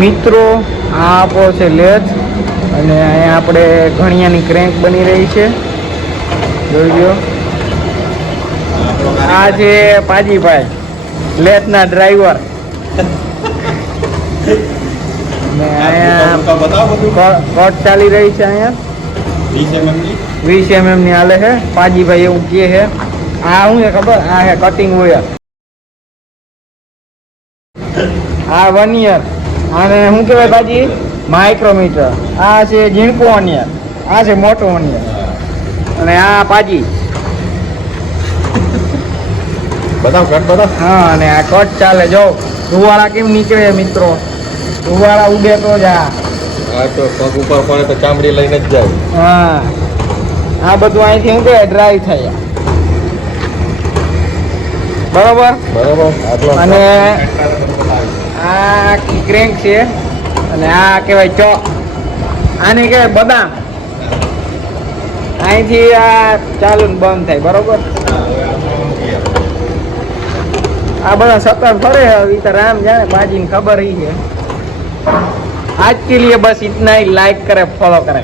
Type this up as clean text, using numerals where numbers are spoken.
મિત્રો આ આપો છે લેજ અને અહીંયા આપણે ઘણિયાની ક્રેન્ક બની રહી છે, જોઈ લો. આ છે પાજીભાઈ લેજના ડ્રાઈવર. અને અહીંયા કટ ચાલી રહી છે, અહીંયા 20 mm ની હાલે છે. પાજીભાઈ એવું કહે છે. આ શું છે ખબર? આ છે કટિંગ વાયર. આ 1 year. આને શું કહેવાય બાજી? માઇક્રોમીટર. આ છે ઝીણકો અનિયર, આ છે મોટો અનિયર. અને આ પાજી બધા. હા, અને આ કટ ચાલે. જો ધુવાળા કેમ નીકળે મિત્રો, ધુવાળા ઉડે તો જ તો પગ ઉપર પડે તો ચામડી લઈને જ જાય. હા, આ બધું અહીંથી શું કહેવાય ડ્રાય થાય. બરોબર. અને આ ક્રેન્ક છે અને આ કહેવાય ચોક. આને કહેવાય બદામ. અહીંથી આ ચાલુ ને બંધ થાય. બરોબર. આ બધા સતત ફરે है, तो राम जाने बाजी ने खबर ही है. आज के लिए बस इतना ही. लाइक करे, फॉलो करे.